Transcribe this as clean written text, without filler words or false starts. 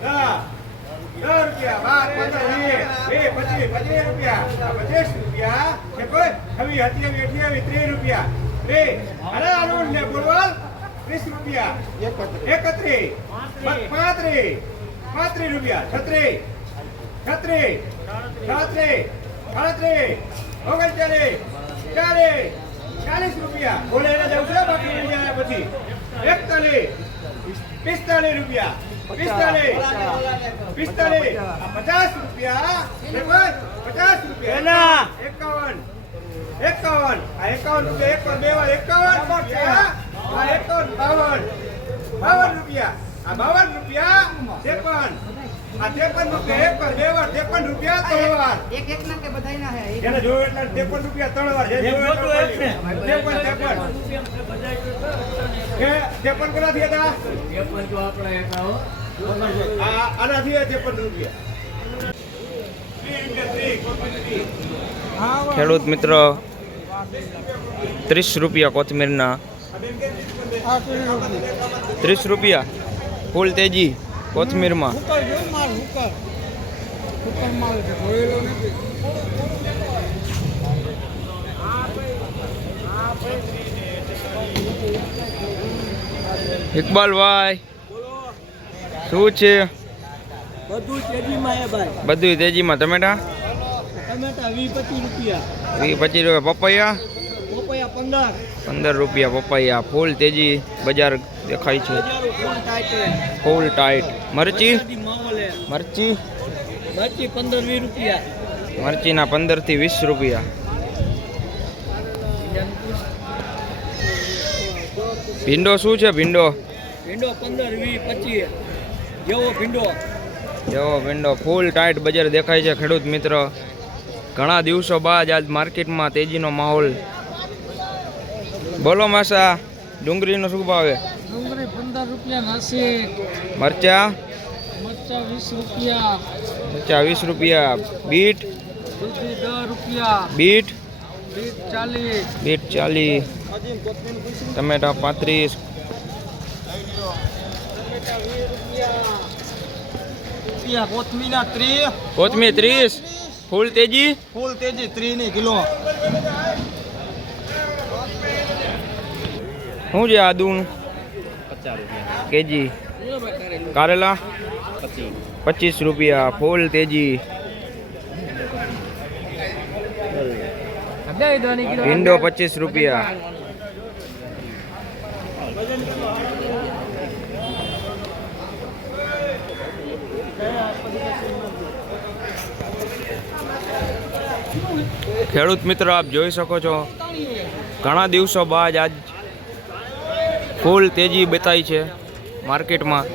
रुपया 12 15 20 रुपया 25 रुपया છે કોઈ 26 28 30 रुपया 2 અરે આનું ને બોલવાલ 30 रुपया 31 35 रुपया 36 40 रुपया बोले एना जाऊ છે બાકી લઈ જાય પછી 41 45 रुपया 45 50 रुपया देखो 50 रुपया ना 51 आ 51 रुपया 51 रुपया आ 51 रुपया आ 52 रुपया 53 આ 53 रुपया 53 रुपया 3 વાર એક એક ના કે બધાય ના હે એને જોયો એટલે 53 रुपया 3 વાર છે જોયો તો 53 કે 53 કોના થયા હતા 53 જો આપણે હતા હો આ આના થયા 53 रुपया ખેડૂત મિત્ર 30 રૂપિયા કોથમીરના 30 રૂપિયા ફૂલ તેજી કોથમીરમાં ઇકબાલભાઈ શું છે બધું તેજીમાં હે ભાઈ બધું તેજીમાં ટમેટા ટમેટા 20-25 રૂપિયા 20-25 રૂપિયા પપૈયા પપૈયા 15 રૂપિયા પપૈયા ફૂલ તેજી બજાર દેખાય છે ફૂલ ટાઈટ મરચી મરચી મરચી 15-20 રૂપિયા મરચીના 15 થી 20 રૂપિયા ભીંડો શું છે ભીંડો ભીંડો 15-20-25 જેવો ભીંડો ફૂલ ટાઈટ બજાર દેખાય છે ખેડૂત મિત્ર ઘણા દિવસો બાદ આજ માર્કેટમાં તેજીનો માહોલ બોલો માસા ડુંગળીનો શું ભાવે ડુંગળી 15 રૂપિયા નાસી મરચા 20 રૂપિયા મરચા 20 રૂપિયા બીટ 10 રૂપિયા બીટ 40 ટમેટા 35 કોથમીના 30 કોથમીર 30 ફૂલ તેજી 30 ની કિલો શું છે આદુનું 50 રૂપિયા કેજી કારેલા 25 રૂપિયા ફૂલ તેજી ભીંડો 25 રૂપિયા ખેડૂત મિત્રો આપ જોઈ શકો છો ઘણા દિવસો બાદ આજ ફૂલ તેજી બતાઈ છે માર્કેટમાં